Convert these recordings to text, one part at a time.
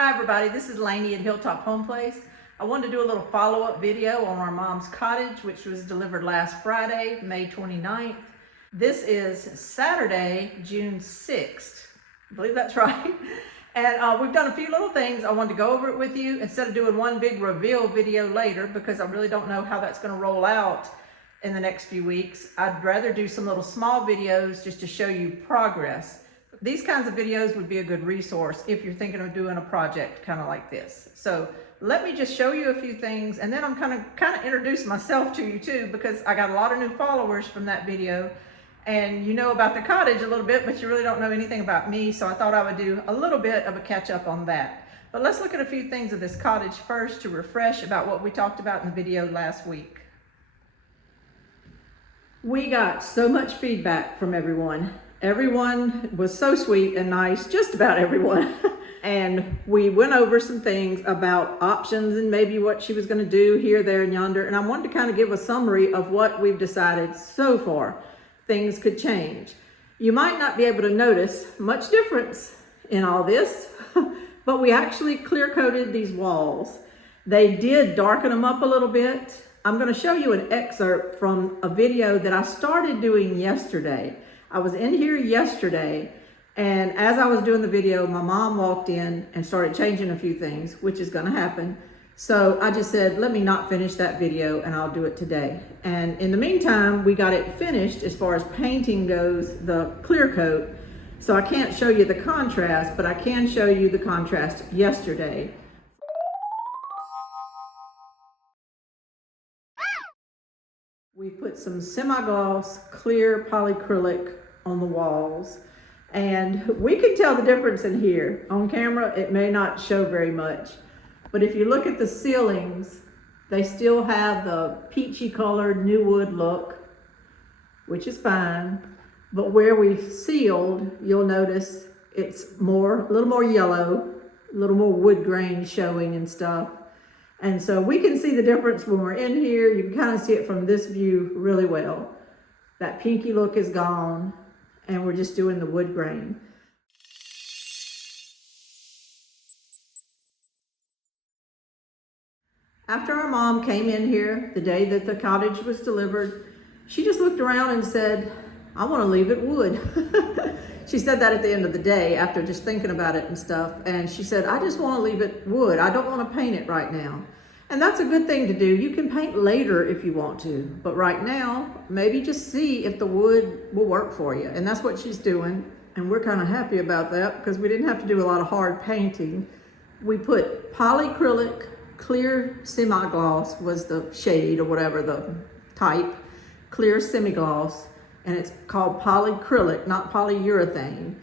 Hi everybody, this is Lainey at Hilltop Home Place. I wanted to do a little follow-up video on our mom's cottage, which was delivered last Friday, May 29th. This is Saturday, June 6th. I believe that's right. And we've done a few little things. I wanted to go over it with you instead of doing one big reveal video later, because I really don't know how that's going to roll out in the next few weeks. I'd rather do some little small videos just to show you progress. These kinds of videos would be a good resource if you're thinking of doing a project kind of like this. So let me just show you a few things, and then I'm kind of introduce myself to you too, because I got a lot of new followers from that video, and you know about the cottage a little bit, but you really don't know anything about me. So I thought I would do a little bit of a catch up on that. But let's look at a few things of this cottage first to refresh about what we talked about in the video last week. We got so much feedback from everyone. Everyone was so sweet and nice, just about everyone. And we went over some things about options and maybe what she was going to do here, there, and yonder. And I wanted to kind of give a summary of what we've decided so far. Things could change. You might not be able to notice much difference in all this, but we actually clear coated these walls. They did darken them up a little bit. I'm going to show you an excerpt from a video that I started doing yesterday. I was in here yesterday, and as I was doing the video, my mom walked in and started changing a few things, which is going to happen. So I just said, let me not finish that video and I'll do it today. And in the meantime, we got it finished as far as painting goes, the clear coat. So I can't show you the contrast, but I can show you the contrast yesterday. We put some semi-gloss clear polyacrylic on the walls, and we can tell the difference in here. On camera, it may not show very much, but if you look at the ceilings, they still have the peachy colored new wood look, which is fine. But where we've sealed, you'll notice it's a little more yellow, a little more wood grain showing and stuff. And so we can see the difference when we're in here. You can kind of see it from this view really well. That pinky look is gone, and we're just doing the wood grain. After our mom came in here the day that the cottage was delivered, she just looked around and said, I want to leave it wood. She said that at the end of the day after just thinking about it and stuff. And she said, I just want to leave it wood. I don't want to paint it right now. And that's a good thing to do. You can paint later if you want to. But right now, maybe just see if the wood will work for you. And that's what she's doing. And we're kind of happy about that because we didn't have to do a lot of hard painting. We put polyacrylic, clear semi-gloss was the shade or whatever the type, clear semi-gloss. And it's called polyacrylic, not polyurethane.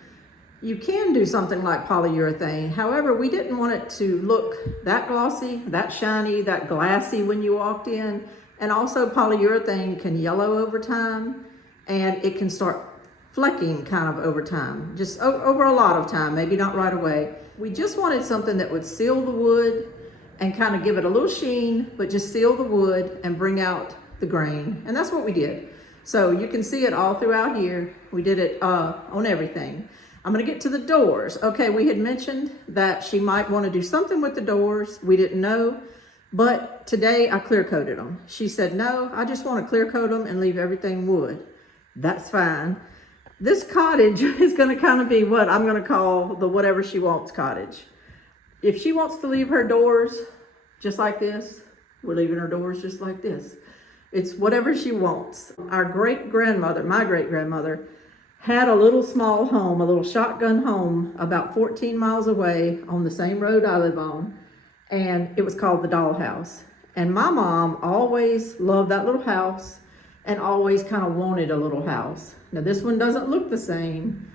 You can do something like polyurethane. However, we didn't want it to look that glossy, that shiny, that glassy when you walked in. And also polyurethane can yellow over time, and it can start flecking kind of over time, just over a lot of time, maybe not right away. We just wanted something that would seal the wood and kind of give it a little sheen, but just seal the wood and bring out the grain. And that's what we did. So you can see it all throughout here. We did it on everything. I'm gonna get to the doors. Okay, we had mentioned that she might wanna do something with the doors. We didn't know, but today I clear coated them. She said, no, I just wanna clear coat them and leave everything wood. That's fine. This cottage is gonna kind of be what I'm gonna call the whatever she wants cottage. If she wants to leave her doors just like this, we're leaving her doors just like this. It's whatever she wants. Our great-grandmother, my great-grandmother, had a little small home, a little shotgun home about 14 miles away on the same road I live on, and it was called the Dollhouse. And my mom always loved that little house and always kind of wanted a little house. Now this one doesn't look the same,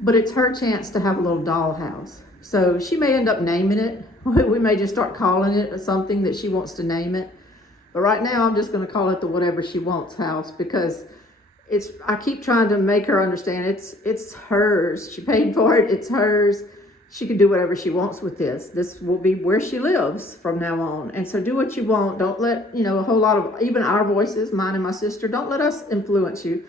but it's her chance to have a little dollhouse. So she may end up naming it. We may just start calling it something that she wants to name it. But right now, I'm just going to call it the whatever she wants house, because I keep trying to make her understand it's hers. She paid for it. It's hers. She can do whatever she wants with this. This will be where she lives from now on. And so do what you want. Don't let, a whole lot of, even our voices, mine and my sister, don't let us influence you.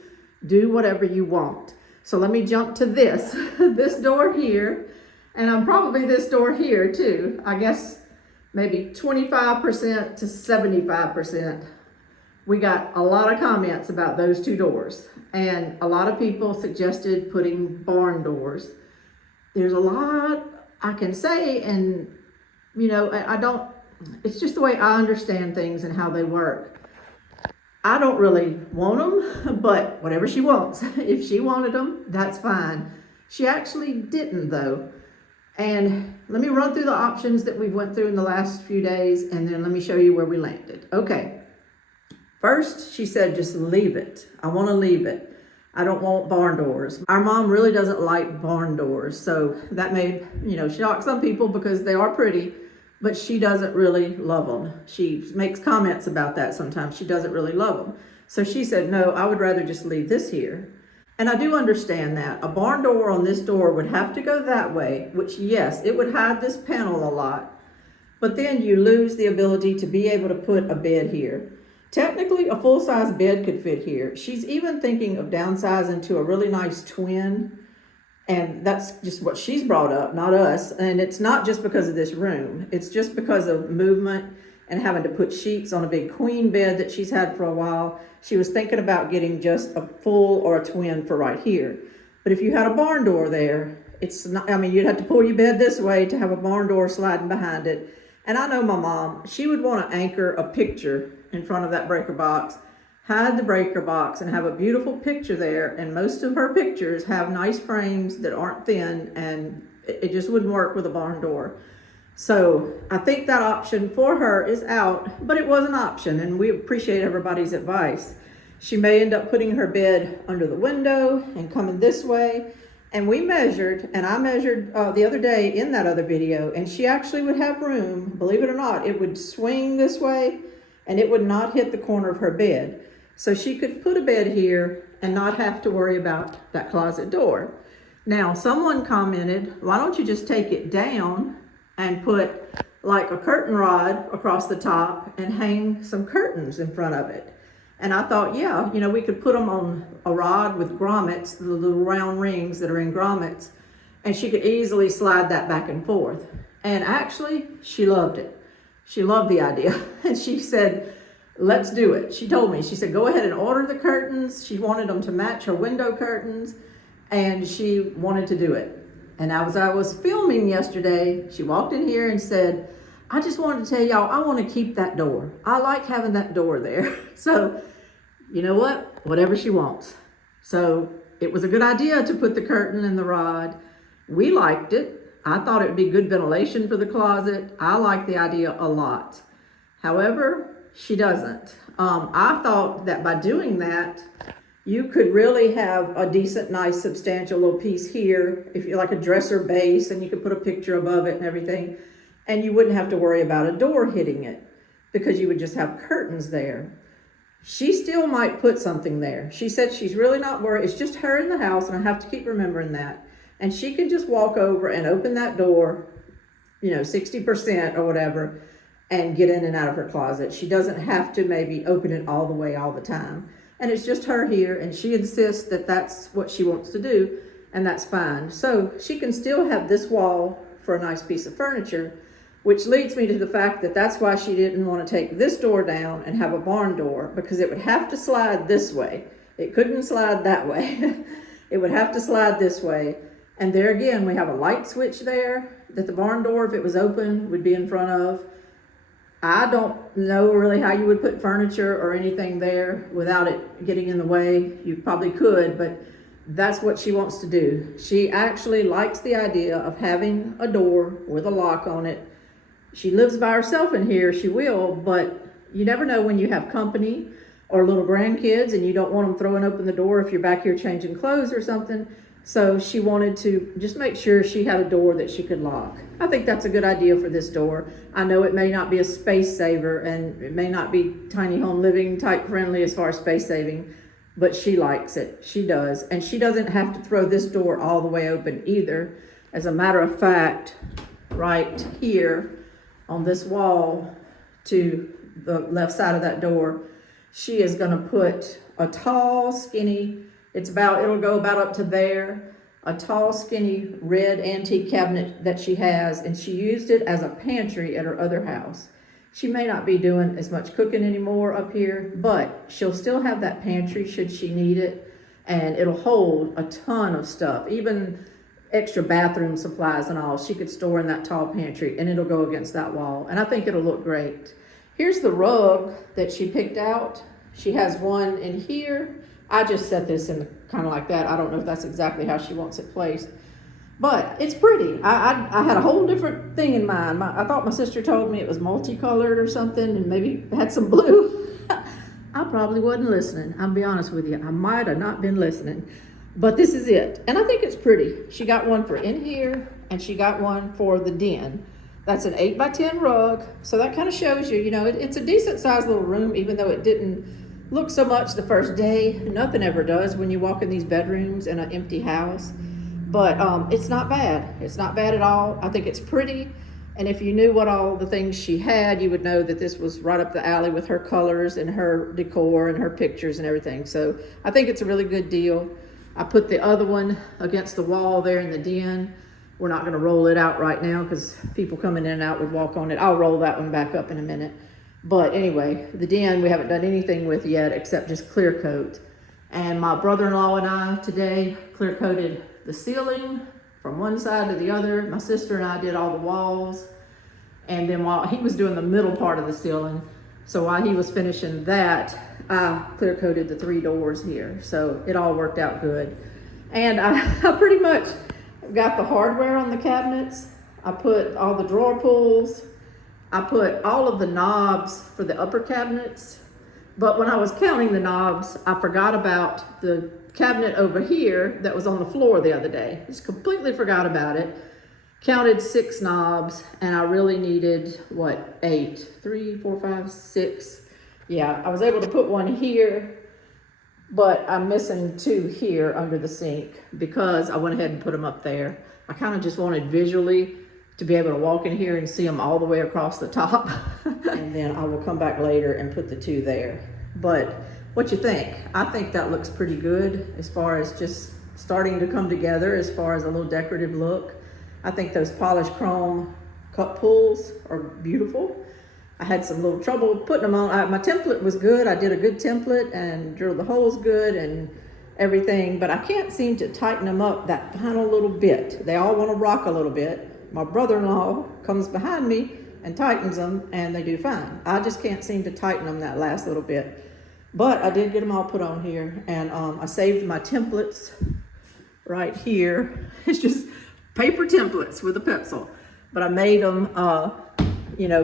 Do whatever you want. So let me jump to this. This door here. And I'm probably this door here too. I guess maybe 25% to 75%. We got a lot of comments about those two doors. And a lot of people suggested putting barn doors. There's a lot I can say, and you know, I don't, it's just the way I understand things and how they work. I don't really want them, but whatever she wants. If she wanted them, that's fine. She actually didn't though. And let me run through the options that we went through in the last few days, and then let me show you where we landed. Okay. First, she said, just leave it. I want to leave it. I don't want barn doors. Our mom really doesn't like barn doors. So that made, you know, shock some people because they are pretty, but she doesn't really love them. She makes comments about that sometimes. She doesn't really love them. So she said, no, I would rather just leave this here. And I do understand that. A barn door on this door would have to go that way, which yes, it would hide this panel a lot, but then you lose the ability to be able to put a bed here. Technically, a full-size bed could fit here. She's even thinking of downsizing to a really nice twin, and that's just what she's brought up, not us. And it's not just because of this room. It's just because of movement and having to put sheets on a big queen bed that she's had for a while. She was thinking about getting just a full or a twin for right here. But if you had a barn door there, it's not, I mean, you'd have to pull your bed this way to have a barn door sliding behind it. And I know my mom, she would want to anchor a picture in front of that breaker box, hide the breaker box, and have a beautiful picture there. And most of her pictures have nice frames that aren't thin, and it just wouldn't work with a barn door. So I think that option for her is out, but it was an option, and we appreciate everybody's advice. She may end up putting her bed under the window and coming this way. And we measured, and I measured the other day in that other video, and she actually would have room, believe it or not. It would swing this way, and it would not hit the corner of her bed. So she could put a bed here and not have to worry about that closet door. Now, someone commented, why don't you just take it down and put like a curtain rod across the top and hang some curtains in front of it? And I thought, yeah, you know, we could put them on a rod with grommets, the little round rings that are in grommets, and she could easily slide that back and forth. And actually, she loved it. She loved the idea. And she said, let's do it. She told me, she said, go ahead and order the curtains. She wanted them to match her window curtains, and she wanted to do it. And as I was filming yesterday, she walked in here and said, I just wanted to tell y'all, I want to keep that door. I like having that door there. So, you know what? Whatever she wants. So it was a good idea to put the curtain and the rod. We liked it. I thought it would be good ventilation for the closet. I like the idea a lot. However, she doesn't. I thought that by doing that, you could really have a decent, nice, substantial little piece here, if you like a dresser base, and you could put a picture above it and everything, and you wouldn't have to worry about a door hitting it because you would just have curtains there. She still might put something there. She said she's really not worried. It's just her in the house, and I have to keep remembering that. And she can just walk over and open that door, you know, 60% or whatever, and get in and out of her closet. She doesn't have to maybe open it all the way all the time. And it's just her here, and she insists that that's what she wants to do, and that's fine. So she can still have this wall for a nice piece of furniture, which leads me to the fact that that's why she didn't want to take this door down and have a barn door, because it would have to slide this way. It couldn't slide that way. It would have to slide this way. And there again, we have a light switch there that the barn door, if it was open, would be in front of. I don't know really how you would put furniture or anything there without it getting in the way. You probably could, but that's what she wants to do. She actually likes the idea of having a door with a lock on it. She lives by herself in here, she will, but you never know when you have company or little grandkids and you don't want them throwing open the door if you're back here changing clothes or something. So she wanted to just make sure she had a door that she could lock. I think that's a good idea for this door. I know it may not be a space saver, and it may not be tiny home living type friendly as far as space saving, but she likes it. She does. And she doesn't have to throw this door all the way open either. As a matter of fact, right here on this wall to the left side of that door, she is going to put a tall, skinny, it'll go about up to there, a tall, skinny, red antique cabinet that she has, and she used it as a pantry at her other house. She may not be doing as much cooking anymore up here, but she'll still have that pantry should she need it, and it'll hold a ton of stuff, even extra bathroom supplies and all she could store in that tall pantry, and it'll go against that wall, and I think it'll look great. Here's the rug that she picked out. She has one in here. I just set this in kind of like that. I don't know if that's exactly how she wants it placed, but it's pretty. I had a whole different thing in mind. I thought my sister told me it was multicolored or something and maybe had some blue. I probably wasn't listening. I'll be honest with you. I might have not been listening, but this is it. And I think it's pretty. She got one for in here and she got one for the den. That's an 8x10 rug. So that kind of shows you, it's a decent sized little room, even though it didn't look so much the first day. Nothing ever does when you walk in these bedrooms in an empty house. But it's not bad. It's not bad at all. I think it's pretty. And if you knew what all the things she had, you would know that this was right up the alley with her colors and her decor and her pictures and everything. So I think it's a really good deal. I put the other one against the wall there in the den. We're not going to roll it out right now because people coming in and out would walk on it. I'll roll that one back up in a minute. But anyway, the den we haven't done anything with yet except just clear coat. And my brother-in-law and I today clear coated the ceiling from one side to the other. My sister and I did all the walls. And then while he was doing the middle part of the ceiling, so while he was finishing that, I clear coated the 3 doors here. So it all worked out good. And I pretty much got the hardware on the cabinets. I put all the drawer pulls. I put all of the knobs for the upper cabinets. But when I was counting the knobs, I forgot about the cabinet over here that was on the floor the other day. Just completely forgot about it. Counted 6 knobs, and I really needed, 8? 3, 4, 5, 6. Yeah, I was able to put one here, but I'm missing 2 here under the sink because I went ahead and put them up there. I kind of just wanted visually to be able to walk in here and see them all the way across the top. And then I will come back later and put the 2 there. But what you think? I think that looks pretty good as far as just starting to come together as far as a little decorative look. I think those polished chrome cup pulls are beautiful. I had some little trouble putting them on. My template was good. I did a good template and drilled the holes good and everything, but I can't seem to tighten them up that final little bit. They all want to rock a little bit. My brother-in-law comes behind me and tightens them, and they do fine. I just can't seem to tighten them that last little bit. But I did get them all put on here, and I saved my templates right here. It's just paper templates with a pencil, but I made them,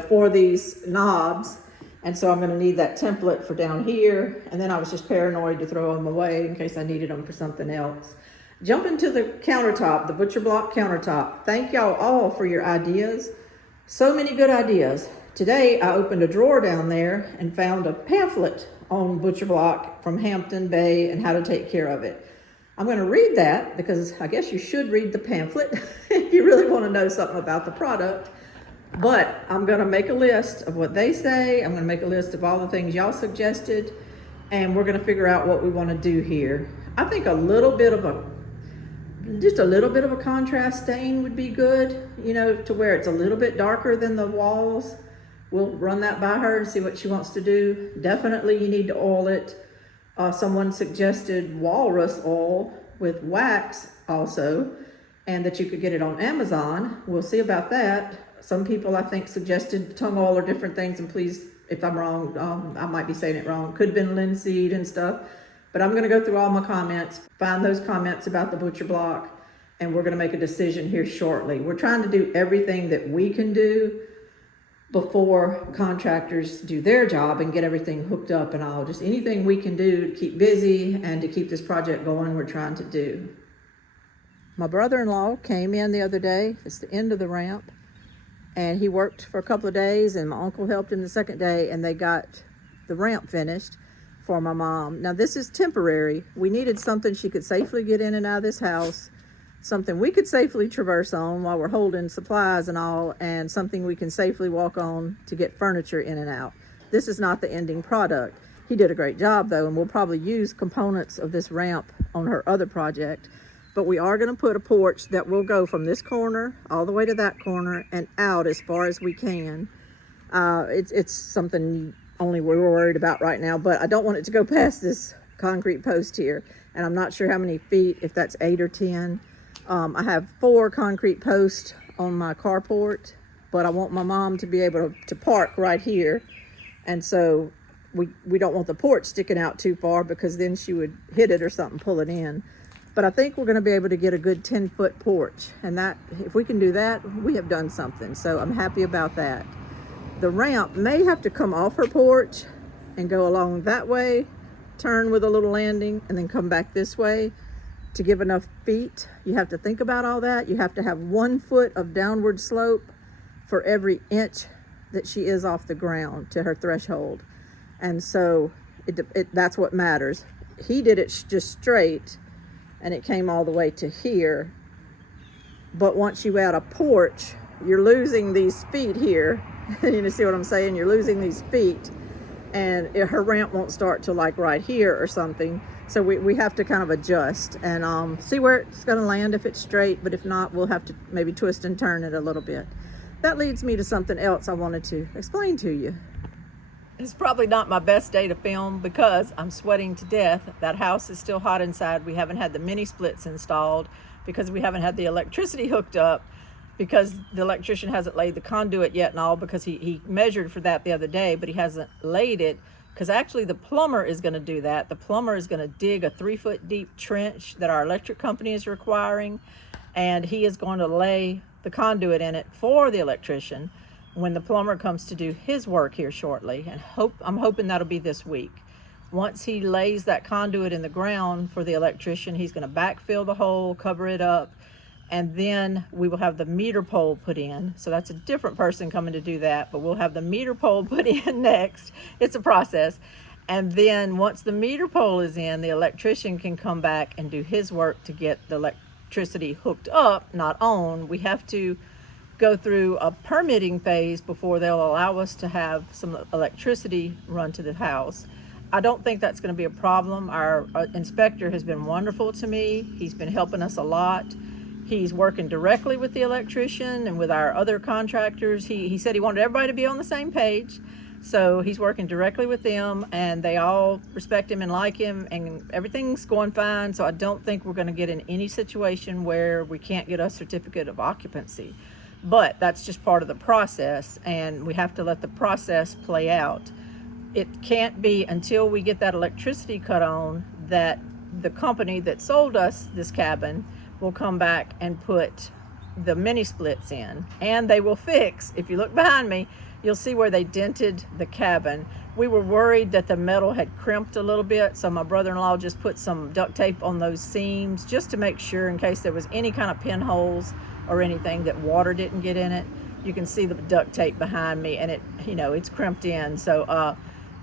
for these knobs, and so I'm going to need that template for down here. And then I was just paranoid to throw them away in case I needed them for something else. Jumping to the countertop, the butcher block countertop. Thank y'all all for your ideas. So many good ideas. Today I opened a drawer down there and found a pamphlet on butcher block from Hampton Bay and how to take care of it. I'm going to read that because I guess you should read the pamphlet if you really want to know something about the product. But I'm going to make a list of what they say. I'm going to make a list of all the things y'all suggested, and we're going to figure out what we want to do here. I think just a little bit of a contrast stain would be good, to where it's a little bit darker than the walls. We'll run that by her and see what she wants to do. Definitely you need to oil it. Someone suggested walrus oil with wax also, and that you could get it on Amazon. We'll see about that. Some people, I think, suggested tongue oil or different things, and please, if I'm wrong, I might be saying it wrong. Could have been linseed and stuff. But I'm going to go through all my comments, find those comments about the butcher block, and we're going to make a decision here shortly. We're trying to do everything that we can do before contractors do their job and get everything hooked up and all. Just anything we can do to keep busy and to keep this project going, we're trying to do. My brother-in-law came in the other day. It's the end of the ramp. And he worked for a couple of days, and my uncle helped him the second day, and they got the ramp finished for my mom. Now this is temporary. We needed something she could safely get in and out of this house, something we could safely traverse on while we're holding supplies and all, and something we can safely walk on to get furniture in and out. This is not the ending product. He did a great job though, and we'll probably use components of this ramp on her other project. but we are going to put a porch that will go from this corner all the way to that corner and out as far as we can. It's something only we're worried about right now, but I don't want it to go past this concrete post here, and I'm not sure how many feet, if that's 8 or 10. I have 4 concrete posts on my carport, but I want my mom to be able to park right here, and so we don't want the porch sticking out too far, because then she would hit it or something, pull it in. But I think we're going to be able to get a good 10-foot porch, and that, if we can do that, we have done something. So I'm happy about that. The ramp may have to come off her porch and go along that way, turn with a little landing, and then come back this way to give enough feet. You have to think about all that. You have to have 1 foot of downward slope for every inch that she is off the ground to her threshold. And so that's what matters. He did it just straight, and it came all the way to here. But once you add a porch, you're losing these feet here. You see what I'm saying? You're losing these feet, and her ramp won't start till like right here or something. So we have to kind of adjust and see where it's going to land if it's straight, but if not, we'll have to maybe twist and turn it a little bit. That leads me to something else I wanted to explain to you. It's probably not my best day to film because I'm sweating to death. That house is still hot inside. We haven't had the mini splits installed because we haven't had the electricity hooked up, because the electrician hasn't laid the conduit yet and all, because he measured for that the other day, but he hasn't laid it, because actually the plumber is going to do that. The plumber is going to dig a 3-foot deep trench that our electric company is requiring, and he is going to lay the conduit in it for the electrician when the plumber comes to do his work here shortly. And I'm hoping that'll be this week. Once he lays that conduit in the ground for the electrician, he's going to backfill the hole, cover it up, and then we will have the meter pole put in. So that's a different person coming to do that, but we'll have the meter pole put in next. It's a process. And then once the meter pole is in, the electrician can come back and do his work to get the electricity hooked up, not on. We have to go through a permitting phase before they'll allow us to have some electricity run to the house. I don't think that's going to be a problem. Our inspector has been wonderful to me. He's been helping us a lot. He's working directly with the electrician and with our other contractors. He said he wanted everybody to be on the same page. So he's working directly with them, and they all respect him and like him, and everything's going fine. So I don't think we're going to get in any situation where we can't get a certificate of occupancy. But that's just part of the process, and we have to let the process play out. It can't be until we get that electricity cut on that the company that sold us this cabin will come back and put the mini splits in, and they will fix, if you look behind me, you'll see where they dented the cabin. We were worried that the metal had crimped a little bit, so my brother-in-law just put some duct tape on those seams just to make sure, in case there was any kind of pinholes or anything, that water didn't get in it. You can see the duct tape behind me, and it's crimped in. So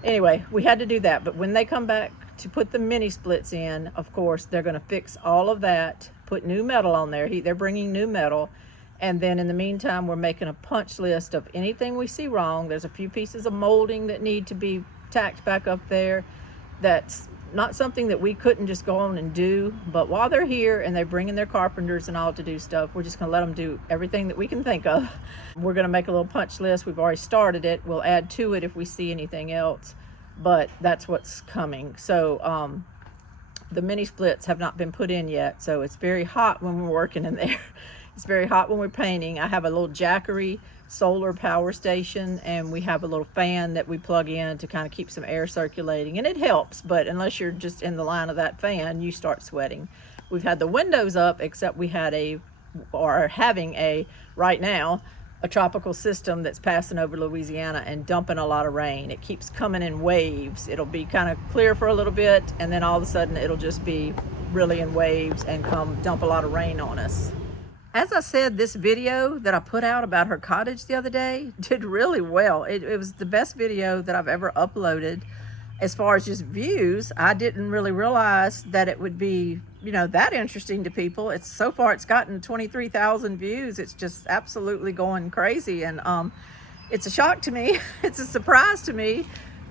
anyway, we had to do that. But when they come back to put the mini splits in, of course, they're going to fix all of that, put new metal on there. They're bringing new metal. And then in the meantime, we're making a punch list of anything we see wrong. There's a few pieces of molding that need to be tacked back up there. That's not something that we couldn't just go on and do, but while they're here and they're bringing their carpenters and all to do stuff, we're just going to let them do everything that we can think of. We're going to make a little punch list. We've already started it. We'll add to it if we see anything else, but that's what's coming. So the mini splits have not been put in yet, so it's very hot when we're working in there. It's very hot when we're painting. I have a little Jackery solar power station, and we have a little fan that we plug in to kind of keep some air circulating, and it helps, but unless you're just in the line of that fan, you start sweating. We've had the windows up, except we had right now, a tropical system that's passing over Louisiana and dumping a lot of rain. It keeps coming in waves. It'll be kind of clear for a little bit, and then all of a sudden it'll just be really in waves and come dump a lot of rain on us. As I said, this video that I put out about her cottage the other day did really well. It was the best video that I've ever uploaded. As far as just views, I didn't really realize that it would be, that interesting to people. So far it's gotten 23,000 views. It's just absolutely going crazy. And it's a shock to me. It's a surprise to me,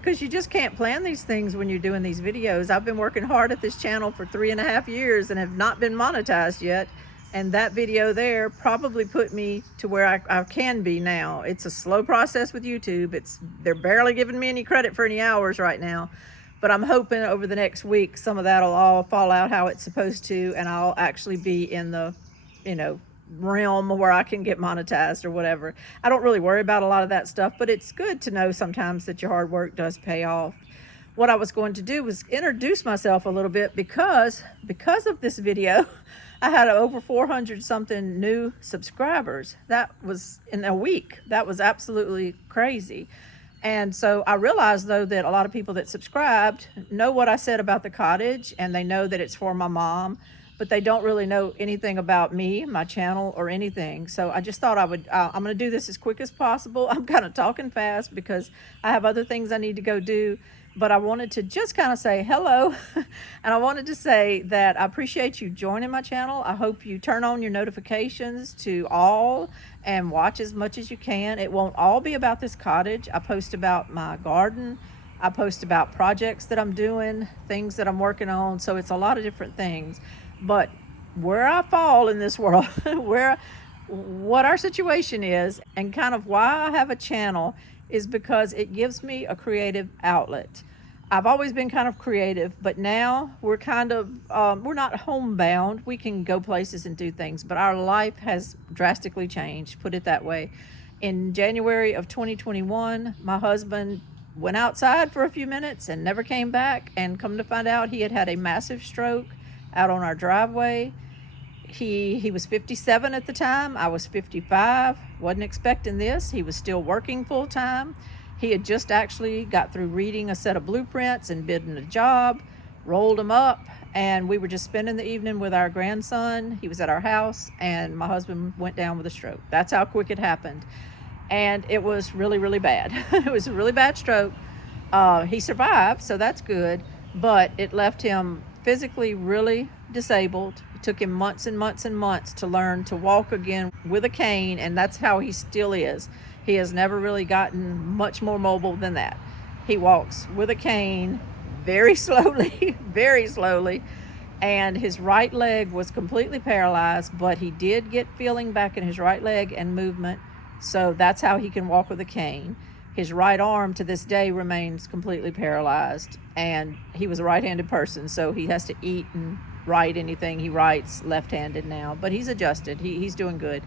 because you just can't plan these things when you're doing these videos. I've been working hard at this channel for 3.5 years and have not been monetized yet. And that video there probably put me to where I can be now. It's a slow process with YouTube. They're barely giving me any credit for any hours right now. But I'm hoping over the next week, some of that'll all fall out how it's supposed to, and I'll actually be in the, realm where I can get monetized or whatever. I don't really worry about a lot of that stuff, but it's good to know sometimes that your hard work does pay off. What I was going to do was introduce myself a little bit because of this video, I had over 400 something new subscribers. That was in a week. That was absolutely crazy. And so I realized, though, that a lot of people that subscribed know what I said about the cottage, and they know that it's for my mom, but they don't really know anything about me, my channel, or anything. So I just thought I'm going to do this as quick as possible. I'm kind of talking fast because I have other things I need to go do, but I wanted to just kind of say hello. And I wanted to say that I appreciate you joining my channel. I hope you turn on your notifications to all and watch as much as you can. It won't all be about this cottage. I post about my garden. I post about projects that I'm doing, things that I'm working on. So it's a lot of different things. But where I fall in this world, what our situation is, and kind of why I have a channel is because it gives me a creative outlet. I've always been kind of creative, but now we're kind of, we're not homebound. We can go places and do things, but our life has drastically changed, put it that way. In January of 2021, my husband went outside for a few minutes and never came back, and come to find out he had had a massive stroke out on our driveway. He was 57 at the time. I was 55. Wasn't expecting this. He was still working full time. He had just actually got through reading a set of blueprints and bidding a job, rolled them up, and we were just spending the evening with our grandson. He was at our house, and my husband went down with a stroke. That's how quick it happened. And it was really, really bad. It was a really bad stroke. He survived, so that's good, but it left him physically really disabled. It took him months and months and months to learn to walk again with a cane, and that's how he still is. He has never really gotten much more mobile than that. He walks with a cane very slowly, very slowly, and his right leg was completely paralyzed, but he did get feeling back in his right leg and movement, so that's how he can walk with a cane. His right arm to this day remains completely paralyzed, and he was a right-handed person, so he has to eat and write anything he writes left-handed now, but he's adjusted. He's doing good.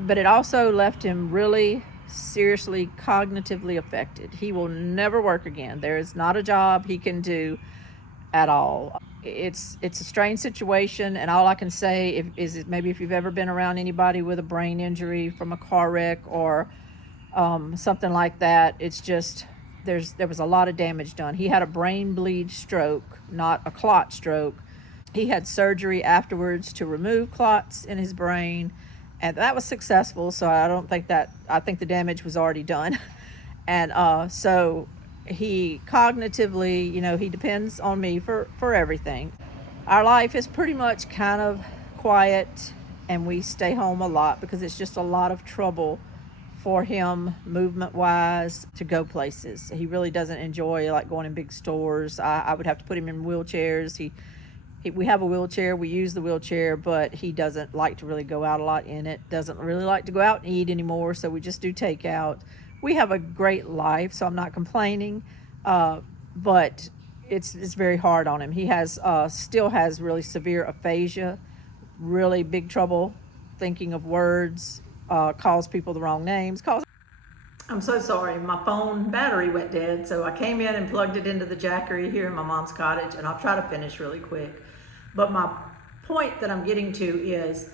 But it also left him really seriously cognitively affected. He will never work again. There is not a job he can do at all. It's a strange situation, and all I can say is maybe if you've ever been around anybody with a brain injury from a car wreck or something like that, it's just there was a lot of damage done. He had a brain bleed stroke, not a clot stroke. He had surgery afterwards to remove clots in his brain, and that was successful. So I think the damage was already done. And so he cognitively, he depends on me for everything. Our life is pretty much kind of quiet, and we stay home a lot because it's just a lot of trouble for him movement wise to go places. He really doesn't enjoy like going in big stores. I would have to put him in wheelchairs. We have a wheelchair, we use the wheelchair, but he doesn't like to really go out a lot in it, doesn't really like to go out and eat anymore, so we just do takeout. We have a great life, so I'm not complaining, but it's very hard on him. He still has really severe aphasia, really big trouble thinking of words, calls people the wrong names. I'm so sorry, my phone battery went dead, so I came in and plugged it into the Jackery here in my mom's cottage, and I'll try to finish really quick. But my point that I'm getting to is,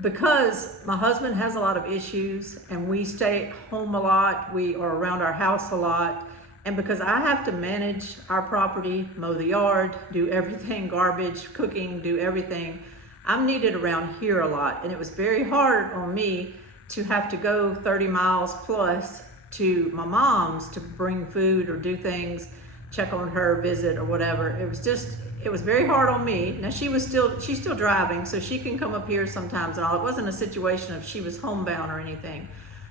because my husband has a lot of issues and we stay home a lot, we are around our house a lot, and because I have to manage our property, mow the yard, do everything, garbage, cooking, do everything, I'm needed around here a lot. And it was very hard on me to have to go 30 miles plus to my mom's to bring food or do things, check on her, visit or whatever. It was very hard on me. Now she's still driving, so she can come up here sometimes and all. It wasn't a situation of she was homebound or anything.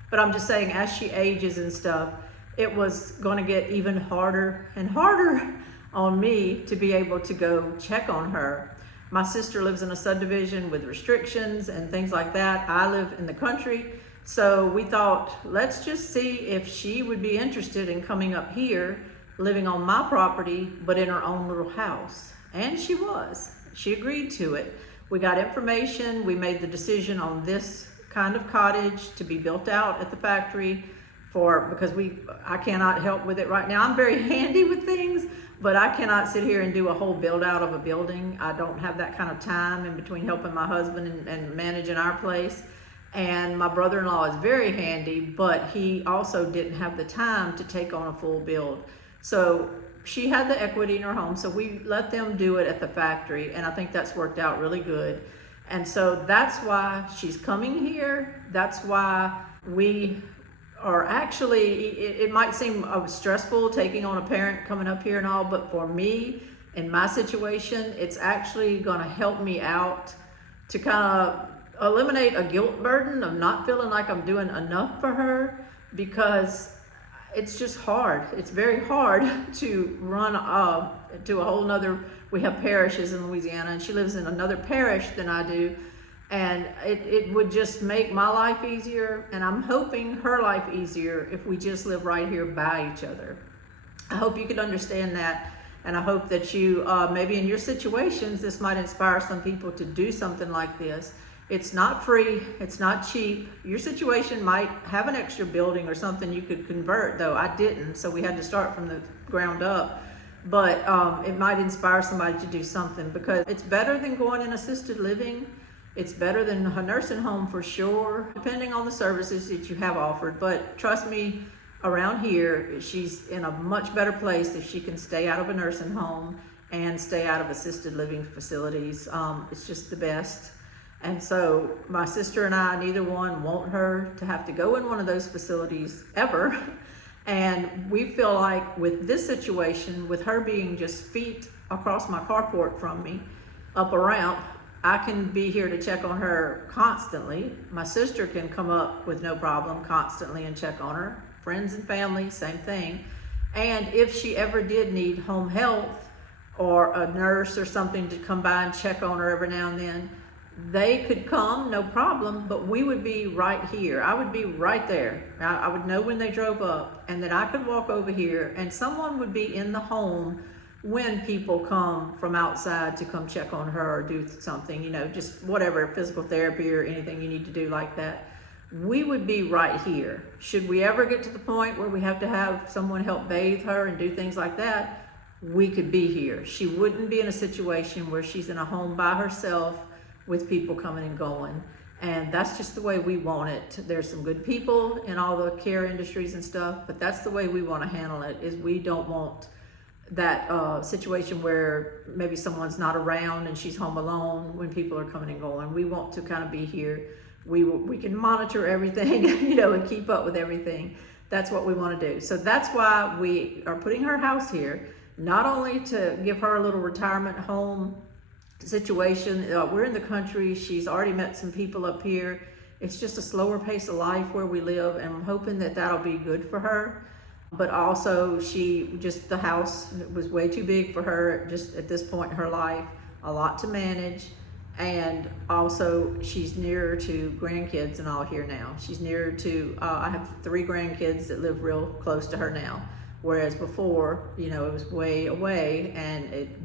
But I'm just saying, as she ages and stuff, it was going to get even harder and harder on me to be able to go check on her. My sister lives in a subdivision with restrictions and things like that. I live in the country. So we thought, let's just see if she would be interested in coming up here, living on my property, but in her own little house. And she was. She agreed to it. We got information. We made the decision on this kind of cottage to be built out at the factory because I cannot help with it right now. I'm very handy with things, but I cannot sit here and do a whole build out of a building. I don't have that kind of time in between helping my husband and managing our place. And my brother-in-law is very handy, but he also didn't have the time to take on a full build. So she had the equity in her home, so we let them do it at the factory, and I think that's worked out really good. And so that's why she's coming here. That's why we are actually, it might seem stressful taking on a parent coming up here and all, but for me, in my situation, it's actually gonna help me out to kind of eliminate a guilt burden of not feeling like I'm doing enough for her, because it's just hard. It's very hard to run to a whole nother, we have parishes in Louisiana, and she lives in another parish than I do. And it would just make my life easier, and I'm hoping her life easier if we just live right here by each other. I hope you can understand that, and I hope that you, maybe in your situations, this might inspire some people to do something like this. It's not free, it's not cheap. Your situation might have an extra building or something you could convert, though I didn't, so we had to start from the ground up. But it might inspire somebody to do something, because it's better than going in assisted living. It's better than a nursing home for sure, depending on the services that you have offered. But trust me, around here, she's in a much better place if she can stay out of a nursing home and stay out of assisted living facilities. It's just the best. And so my sister and I, neither one want her to have to go in one of those facilities ever. And we feel like with this situation, with her being just feet across my carport from me, up a ramp, I can be here to check on her constantly. My sister can come up with no problem constantly and check on her. Friends and family, same thing. And if she ever did need home health or a nurse or something to come by and check on her every now and then, they could come, no problem, but we would be right here. I would be right there. I would know when they drove up, and then I could walk over here, and someone would be in the home when people come from outside to come check on her or do something, you know, just whatever, physical therapy or anything you need to do like that. We would be right here. Should we ever get to the point where we have to have someone help bathe her and do things like that, we could be here. She wouldn't be in a situation where she's in a home by herself with people coming and going. And that's just the way we want it. There's some good people in all the care industries and stuff, but that's the way we want to handle it. Is we don't want that situation where maybe someone's not around and she's home alone when people are coming and going. We want to kind of be here. We can monitor everything, you know, and keep up with everything. That's what we want to do. So that's why we are putting her house here, not only to give her a little retirement home situation. We're in the country. She's already met some people up here. It's just a slower pace of life where we live, and I'm hoping that that'll be good for her. But also, the house was way too big for her just at this point in her life, a lot to manage. And also, she's nearer to grandkids and all here now. She's nearer to, I have 3 grandkids that live real close to her now. Whereas before, you know, it was way away, and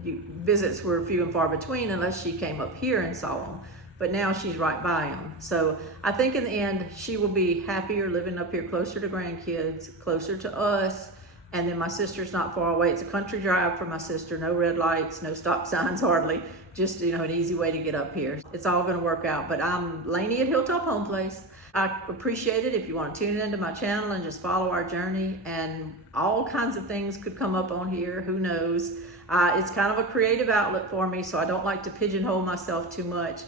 visits were few and far between unless she came up here and saw them. But now she's right by them. So I think in the end, she will be happier living up here closer to grandkids, closer to us. And then my sister's not far away. It's a country drive for my sister. No red lights, no stop signs hardly. Just, you know, an easy way to get up here. It's all going to work out. But I'm Lainey at Hilltop Home Place. I appreciate it if you want to tune into my channel and just follow our journey. And all kinds of things could come up on here. Who knows? It's kind of a creative outlet for me, so I don't like to pigeonhole myself too much.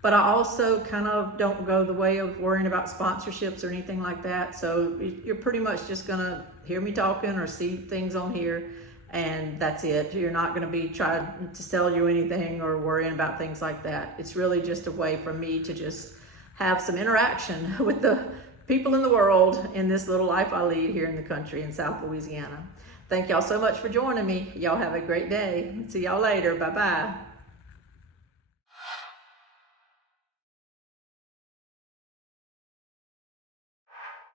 But I also kind of don't go the way of worrying about sponsorships or anything like that. So you're pretty much just gonna hear me talking or see things on here, and that's it. You're not gonna be trying to sell you anything or worrying about things like that. It's really just a way for me to just have some interaction with the people in the world in this little life I lead here in the country in South Louisiana. Thank y'all so much for joining me. Y'all have a great day. See y'all later. Bye-bye.